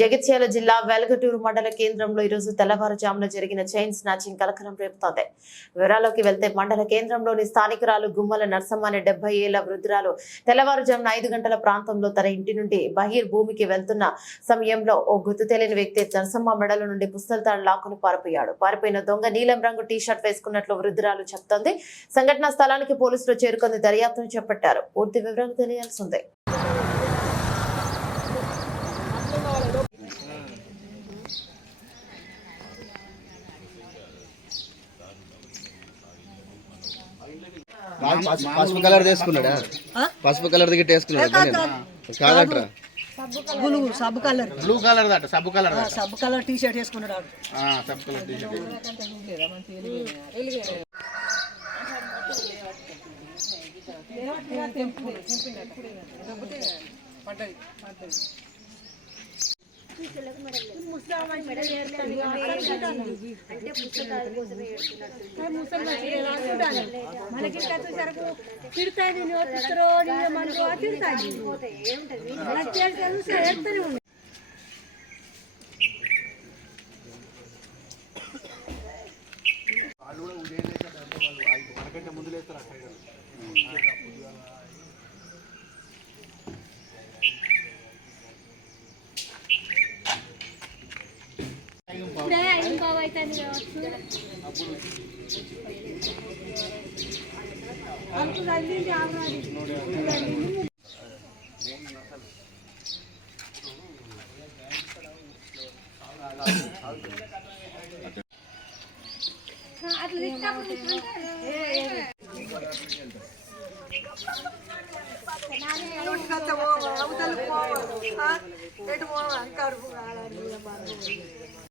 జగిత్యాల జిల్లా వెల్గటూరు మండల కేంద్రంలో ఈరోజు తెల్లవారుజామున జరిగిన చైన్ స్నాచింగ్ కలకలం రేపుతోంది. వివరాల్లోకి వెళ్తే మండల కేంద్రంలోని స్థానికురాలు గుమ్మల నర్సమ్మ అనే 70 ఏళ్ల వృద్ధురాలు తెల్లవారుజామున 5 గంటల ప్రాంతంలో తన ఇంటి నుండి బహిర్భూమికి వెళ్తున్న సమయంలో ఓ గుర్తు తెలియని వ్యక్తి నర్సమ్మ మెడల నుండి పుస్తలతాడు లాక్కుని పారిపోయాడు. పారిపోయిన దొంగ నీలం రంగు టీ-షర్ట్ వేసుకున్నట్లు వృద్ధురాలు చెప్తోంది. సంఘటనా స్థలానికి పోలీసులు చేరుకొని దర్యాప్తును చేపట్టారు. పూర్తి వివరాలు తెలియాల్సి ఉంది. పసుపు కలర్ తీసుకున్నాడా? పసుపు కలర్ దిగి వేసుకున్నాడు కాదట్రా. సబ్బు కలర్ బ్లూ కలర్ దట సబ్బు కలర్ సబ్బు కలర్ టీ షర్ట్ వేసుకున్నాడు. సబ్బు కలర్ టీ షర్ట్ ముందు లేస్తారు. అవతల పోవాలి, ఎటు పోవాలి, కడుపు కావాలి.